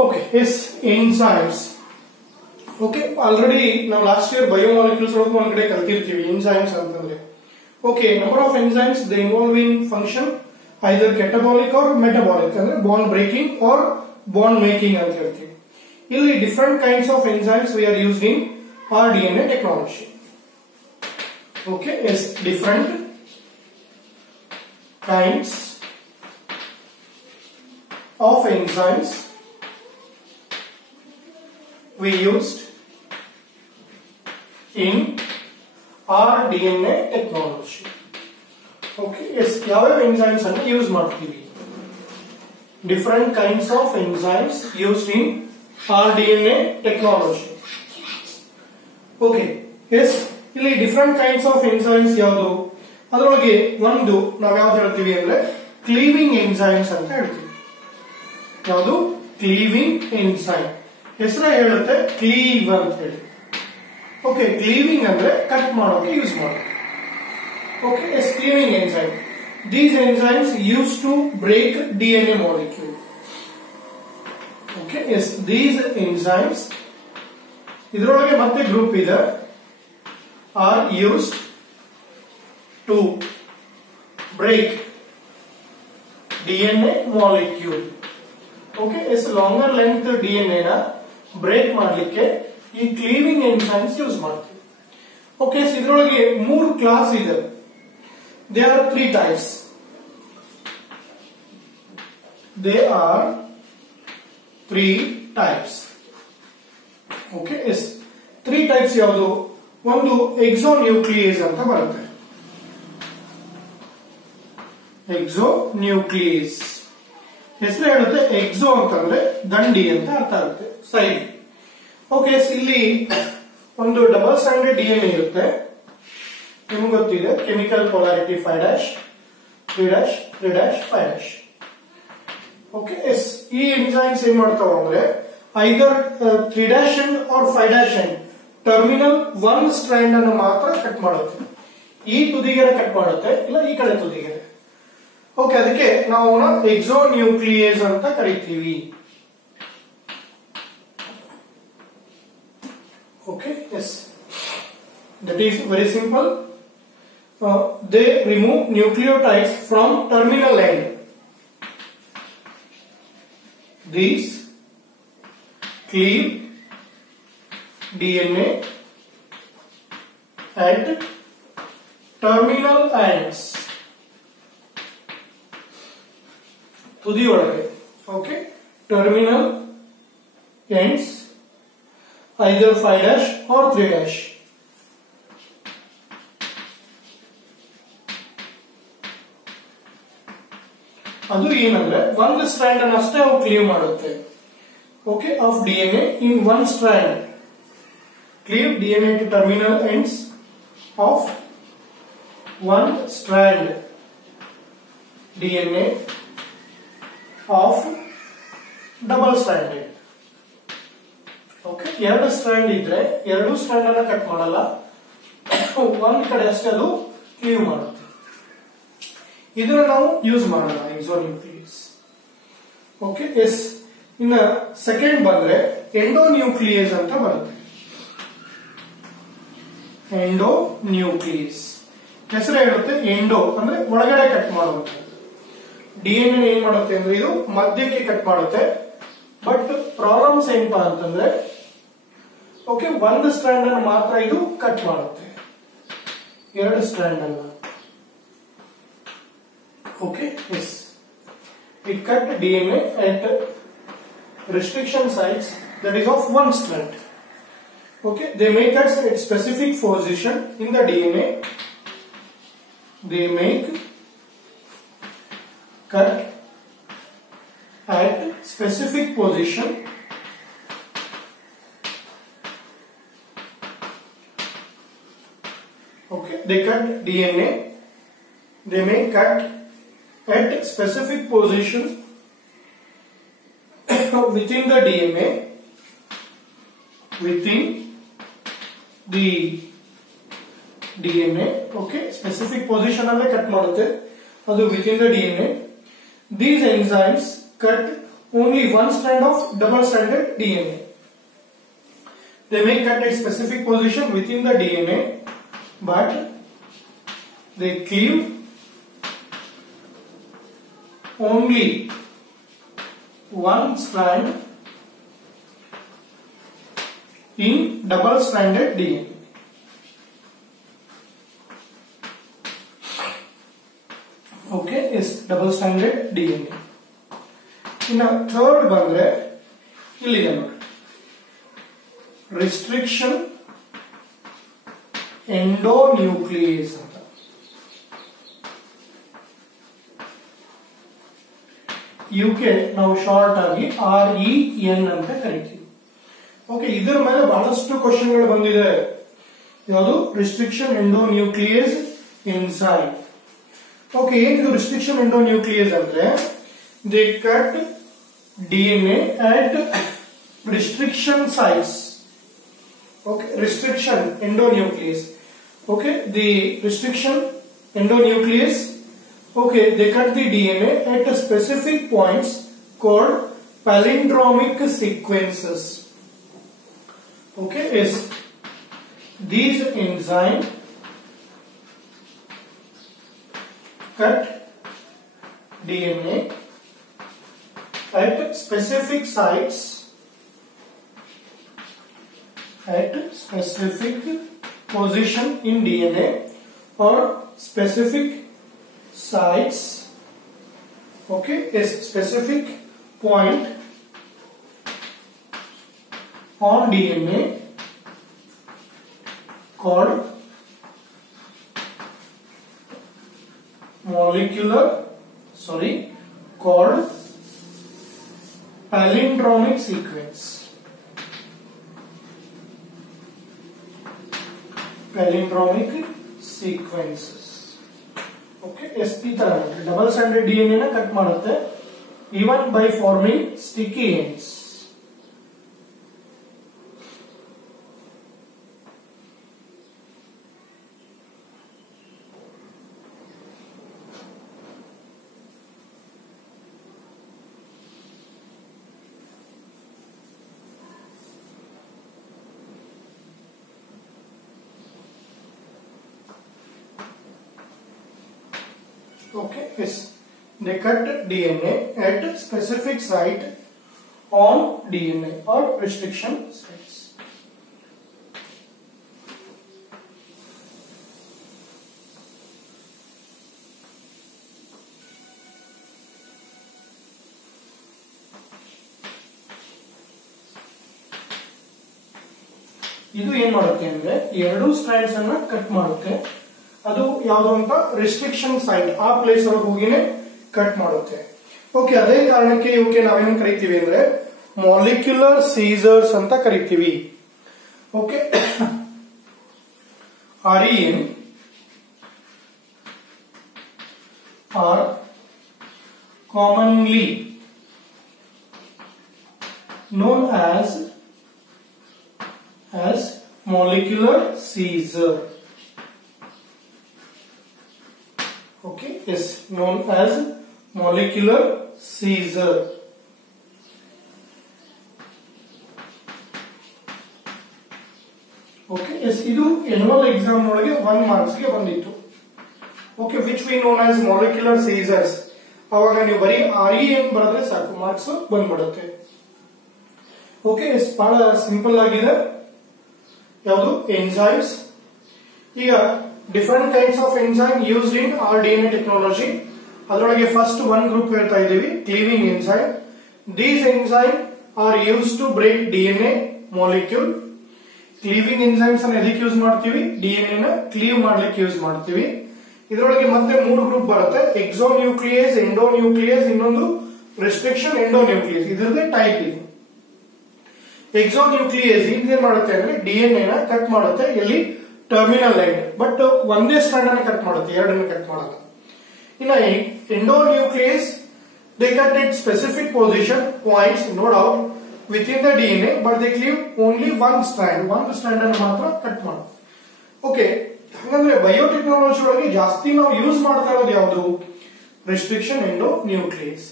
Okay, yes, enzymes. Okay, already now last year biomolecules one kade kaltirtivi enzymes antandre. Okay, number of enzymes they involve in function either catabolic or metabolic andre bond breaking or bond making anta heltivi. Illi different kinds of enzymes we are used in rDNA technology. Okay, yes, different kinds of enzymes we used in rDNA technology. Okay, yes, ಯಾವ enzymes ಅನ್ನು use ಮಾಡ್ತೀವಿ? Different kinds of enzymes used in rDNA technology. Okay, yes, ಇಲ್ಲಿ different kinds of enzymes ಯಾವುದು? ಅದರೊಳಗೆ ಒಂದು ನಾವು ಯಾವುದು ಹೇಳ್ತೀವಿ ಅಂದ್ರೆ ಕ್ಲೀವಿಂಗ್ ಎಂಜೈಮ್ಸ್ ಅಂತ ಹೇಳ್ತೀವಿ. ಯಾವುದು? ಕ್ಲೀವಿಂಗ್ ಎಂಜೈಮ್. ಹೆಸರು ಹೇಳುತ್ತೆ ಕ್ಲೀವ್ ಅಂತ ಹೇಳಿ. ಓಕೆ, ಕ್ಲೀವಿಂಗ್ ಅಂದ್ರೆ ಕಟ್ ಮಾಡೋಕೆ ಯೂಸ್ ಮಾಡೋದು. Okay, yes, cleaving enzyme. These enzymes use to break DNA molecule. Okay, yes, these enzymes ಇದರೊಳಗೆ ಮತ್ತೆ ಗ್ರೂಪ್ ಇದೆ, are used to break DNA molecule. Okay, yes, longer length DNA ನ break ಮಾಡಲಿಕ್ಕೆ ಈ cleaving enzymes use ಮಾಡ್ತೀವಿ. Okay, ಇದರೊಳಗೆ ಮೂರು class ಇದೆ. They are 3 types. They are 3 types. Okay, yes, 3 types ಯಾವುದು? ಒಂದು ಎಕ್ಸೋನ್ಯೂಕ್ಲಿಯೇಸ್ ಅಂತ ಬರುತ್ತೆ. ಎಕ್ಸೋನ್ಯೂಕ್ಲಿಯೇಸ್ ಹೆಸರು ಹೇಳುತ್ತೆ ಎಕ್ಸೋ ಅಂತಂದ್ರೆ ದಂಡಿ ಅಂತ ಅರ್ಥ ಆಗುತ್ತೆ, ಸೈಡ್. ಓಕೆ, ಇಲ್ಲಿ ಒಂದು ಡಬಲ್ ಸ್ಟ್ಯಾಂಡರ್ಡ್ DNA ಇರುತ್ತೆ. ನಿಮ್ಗೆ ಗೊತ್ತಿದೆ, ಕೆಮಿಕಲ್ ಪೊಲಾರಿಟಿ 5' 3' 3' 5'. ಓಕೆ, ಎಸ್, ಈ ಎಂಜೈಮ್ಸ್ ಏನ್ ಮಾಡ್ತಾವ ಅಂದ್ರೆ ಐದರ್ 3' or 5' ಟರ್ಮಿನಲ್ ಒನ್ ಸ್ಟ್ರಾಂಡ್ ಅನ್ನು ಮಾತ್ರ ಕಟ್ ಮಾಡುತ್ತೆ. ಈ ತುದಿಗೆರೆ ಕಟ್ ಮಾಡುತ್ತೆ, ಇಲ್ಲ ಈ ಕಡೆ ತುದಿಗೆರೆ. ಓಕೆ, ಅದಕ್ಕೆ ನಾವು ಎಕ್ಸೋನ್ಯೂಕ್ಲಿಯೇಸ್ ಅಂತ ಕರಿತೀವಿ. Okay, yes, that is very simple. They remove nucleotides from terminal end. These cleave DNA at terminal ends. ತುದಿ ಒಳಗೆ. Okay, terminal ends either 5' or 3'. ಅದು ಏನಂದ್ರೆ ಒಂದು ಸ್ಟ್ರಾಂಡ್ ಅನ್ನು ಅಷ್ಟೇ ಅವು ಕ್ಲೀವ್ ಮಾಡುತ್ತೆ. Okay, of DNA in one strand. Cleave DNA to terminal ends of one strand DNA of double stranded. Okay, ಎರಡು ಸ್ಟ್ರಾಂಡ್ ಇದ್ರೆ ಎರಡು ಸ್ಟ್ರಾಂಡ್ ಅನ್ನ ಕಟ್ ಮಾಡಲ್ಲ, ಒಂದ್ ಕಡೆ ಅಷ್ಟೇ ಅದು ಕ್ಲೀವ್ ಮಾಡುತ್ತೆ. ಇದನ್ನ ನಾವು ಯೂಸ್ ಮಾಡಲ್ಲ ಎಕ್ಸೋನ್ಯೂಕ್ಲಿಯಸ್. ಓಕೆ, ಎಸ್, ಇನ್ನ ಸೆಕೆಂಡ್ ಬಂದ್ರೆ ಎಂಡೋನ್ಯೂಕ್ಲಿಯಸ್ ಅಂತ ಬರುತ್ತೆ. ಎಂಡೋನ್ಯೂಕ್ಲಿಯಸ್ ಹೆಸರು ಹೇಳುತ್ತೆ ಎಂಡೋ ಅಂದ್ರೆ ಒಳಗಡೆ ಕಟ್ ಮಾಡುತ್ತೆ. DNA ಏನ್ ಮಾಡುತ್ತೆ ಅಂದ್ರೆ ಇದು ಮಧ್ಯಕ್ಕೆ ಕಟ್ ಮಾಡುತ್ತೆ. ಬಟ್ ಪ್ರಾಬ್ಲಮ್ಸ್ ಏನಪ್ಪಾ ಅಂತಂದ್ರೆ ಓಕೆ, ಒಂದು ಸ್ಟ್ರಾಂಡ್ ಅನ್ನು ಮಾತ್ರ ಇದು ಕಟ್ ಮಾಡುತ್ತೆ, ಎರಡು ಸ್ಟ್ರಾಂಡ್ ಅನ್ನ. Okay, yes, it cut DNA at restriction sites that is of one strand. Okay, they make cuts at specific position in the DNA. They make cut at specific position okay, they cut DNA. They may cut at specific position within the DNA, within the DNA. Okay, specific position alle cut ಮಾಡುತ್ತೆ, ಅದು within the DNA. These enzymes cut only one strand of double-stranded DNA. They may cut a specific position within the DNA, but they cleave only one strand in double-stranded DNA. Okay, is double-stranded DNA. In a third bandre illige ನೋಡಿ restriction endonuclease ಅಂತ. ಇವಕ್ಕೆ ನಾವು short ಆಗಿ REN ಅಂತ ಕರಿತೀವಿ. Okay, ಇದರ ಮೇಲೆ ಬಹಳಷ್ಟು ಕ್ವಶನ್ಗಳು ಬಂದಿದೆ. ಯಾವುದು? Restriction endonuclease enzyme. ಓಕೆ, ಏನಿದು ರಿಸ್ಟ್ರಿಕ್ಷನ್ ಎಂಡೋನ್ಯೂಕ್ಲಿಯೇಸ್ ಅಂದ್ರೆ they cut DNA at restriction sites. Okay, restriction endonuclease. Okay, the restriction endonuclease. Okay, they cut the DNA at specific points called palindromic sequences. Okay, is these enzymes cut DNA at specific sites, at specific position in DNA or specific sites. Okay, a specific point on DNA called called palindromic sequence. Palindromic sequences. Okay, ಈ ತರ double standard DNA ನ cut ಮಾಡುತ್ತೆ even by forming sticky ends. Okay, yes. They cut DNA at specific site on DNA or restriction sites. ಇದು ಏನ್ ಮಾಡುತ್ತೆ ಅಂದ್ರೆ ಎರಡು strands ಅನ್ನ ಕಟ್ ಮಾಡುತ್ತೆ. ಅದು ಯಾವುದು ಅಂತ ರಿಸ್ಟ್ರಿಕ್ಷನ್ ಸೈಟ್, ಆ ಪ್ಲೇಸ್ ಒಳಗೆ ಹೋಗಿನೇ ಕಟ್ ಮಾಡುತ್ತೆ. ಓಕೆ, ಅದೇ ಕಾರಣಕ್ಕೆ ಇವಕ್ಕೆ ನಾವೇನು ಕರಿತೀವಿ ಅಂದ್ರೆ ಮಾಲಿಕ್ಯುಲರ್ ಸೀಸರ್ಸ್ ಅಂತ ಕರಿತೀವಿ. Okay, REN are commonly known as molecular seizure. Okay, is known as molecular seizure. Okay, yes, ಇದು annual exam ಒಳಗೆ 1 marks ಗೆ ಬಂದಿತ್ತು. Okay, which we known as molecular seizures. ಅವಾಗ ನೀವು ಬರೀ REN ಬರೆದ್ರೆ ಸಾಕು, ಮಾರ್ಕ್ಸ್ ಬಂದ್ಬಿಡುತ್ತೆ. ಓಕೆ, ಬಹಳ ಸಿಂಪಲ್ ಆಗಿದೆ. ಯಾವುದು? ಎಂಜೈಮ್ಸ್. ಈಗ different kinds of enzyme used in our DNA technology. ಅದರೊಳಗೆ ಫಸ್ಟ್ ಒನ್ ಗ್ರೂಪ್ ಹೇಳ್ತಾ ಇದ್ದೀವಿ, cleaving enzyme. These enzymes are used to break DNA molecule. Cleaving enzymes ಅನ್ನು ಎದಕ್ಕೆ ಯೂಸ್ ಮಾಡ್ತೀವಿ? DNA ನ ಕ್ಲೀವ್ ಮಾಡ್ಲಿಕ್ಕೆ ಯೂಸ್ ಮಾಡ್ತೀವಿ. ಇದರೊಳಗೆ ಮತ್ತೆ ಮೂರು ಗ್ರೂಪ್ ಬರುತ್ತೆ, ಎಕ್ಸೋನ್ಯೂಕ್ಲಿಯೇಸ್, ಎಂಡೋನ್ಯೂಕ್ಲಿಯೇಸ್, ಇನ್ನೊಂದು ರಿಸ್ಟ್ರಿಕ್ಷನ್ ಎಂಡೋನ್ಯೂಕ್ಲಿಯೇಸ್. ಇದರದೇ ಟೈಪ್ ಇದು. ಎಕ್ಸೋನ್ಯೂಕ್ಲಿಯೇಸ್ ಏನ್ ಮಾಡುತ್ತೆ ಅಂದ್ರೆ DNA ನ ಕಟ್ ಮಾಡುತ್ತೆ, ಎಲ್ಲಿ? Terminal line. ಬಟ್ ಒಂದೇ ಸ್ಟ್ರಾಂಡ್ ಅನ್ನು ಕಟ್ ಮಾಡುತ್ತೆ, ಎರಡನ್ನು ಕಟ್ ಮಾಡಲ್ಲ. ಇನ್ನು endonuclease they cut it specific position points no doubt with in the DNA, but they cleave only one strand, ಒಂದು ಸ್ಟ್ರಾಂಡ್ ಅನ್ನು ಮಾತ್ರ ಕಟ್ ಮಾಡುತ್ತೆ. ಓಕೆ, ಹಾಗಂದ್ರೆ ಬಯೋಟೆಕ್ನಾಲಜಿ ಒಳಗೆ ಜಾಸ್ತಿ ನಾವು ಯೂಸ್ ಮಾಡ್ತಾ ಇರೋದು ಯಾವುದು? Restriction ಎಂಡೋನ್ಯೂಕ್ಲಿಯಸ್.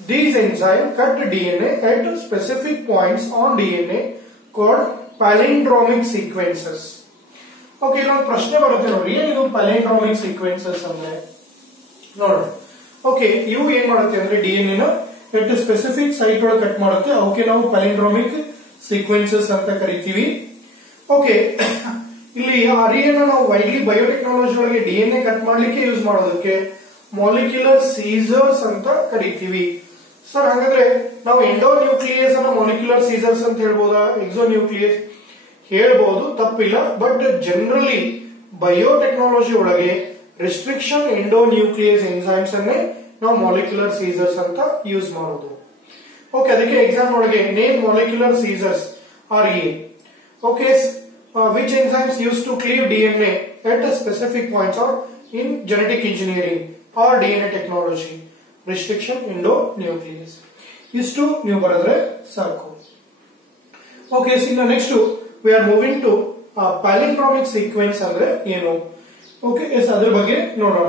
These enzymes cut DNA at specific points on DNA called palindromic sequences. Okay, ಇಲ್ಲೊಂದು ಪ್ರಶ್ನೆ ಬರುತ್ತೆ ನೋಡಿ, ಏನಿದು ಪ್ಯಾಲಿಂಡ್ರೋಮಿಕ್ ಸೀಕ್ವೆನ್ಸಸ್ ಅಂದ್ರೆ ನೋಡೋಣ. ಓಕೆ, ಇವು ಏನ್ ಮಾಡುತ್ತೆ ಅಂದ್ರೆ ಡಿಎನ್ಎ ನ ಎಟ್ ಸ್ಪೆಸಿಫಿಕ್ ಸೈಟ್ ಒಳಗೆ ಕಟ್ ಮಾಡುತ್ತೆ. ಅವಕ್ಕೆ ನಾವು ಪ್ಯಾಲಿಂಡ್ರೋಮಿಕ್ ಸೀಕ್ವೆನ್ಸಸ್ ಅಂತ ಕರಿತೀವಿ. ಓಕೆ, ಇಲ್ಲಿ ಆರ್ಎನ್ ನಾವು ವೈಡ್ಲಿ ಬಯೋಟೆಕ್ನಾಲಜಿ ಒಳಗೆ ಡಿಎನ್ಎ ಕಟ್ ಮಾಡ್ಲಿಕ್ಕೆ ಯೂಸ್ ಮಾಡೋದಕ್ಕೆ ಮಾಲಿಕ್ಯುಲರ್ ಸೀಸರ್ಸ್ ಅಂತ ಕರಿತೀವಿ. ಸರ್ ಹಾಗಾದ್ರೆ ನಾವು ಎಂಡೋನ್ಯೂಕ್ಲಿಯಸ್ ಅನ್ನ ಮಾಲಿಕ್ಯುಲರ್ ಸೀಸರ್ಸ್ ಅಂತ ಹೇಳ್ಬೋದಾ, ಎಕ್ಸೋನ್ಯೂಕ್ಲಿಯಸ್ ಹೇಳ್ಬಹುದು, ತಪ್ಪಿಲ್ಲ. ಬಟ್ ಜನರಲಿ ಬಯೋಟೆಕ್ನಾಲಜಿ ಒಳಗೆ ರಿಸ್ಟ್ರಿಕ್ಷನ್ ಎಂಡೋನ್ಯೂಕ್ಲಿಯಸ್ ಎನ್ಸೈಮ್ಸ್ ಅನ್ನೇ ನಾವು ಮಾಲಿಕ್ಯುಲರ್ ಸೀಸರ್ಸ್ ಅಂತ ಯೂಸ್ ಮಾಡೋದು. ಓಕೆ, ಅದಕ್ಕೆ ಎಕ್ಸಾಮ್ ಒಳಗೆ name molecular scissors are a. Okay, which enzymes used to cleave DNA at a specific points or in genetic engineering or DNA technology? Restriction endonuclease. Istu ನೀವು ಬರೆದ್ರೆ ಸಾಕು. Okay, so now next we are moving to palindromic sequence ಅಂದ್ರೆ ಏನು. Okay, ಅದರ ಬಗ್ಗೆ ನೋಡೋಣ.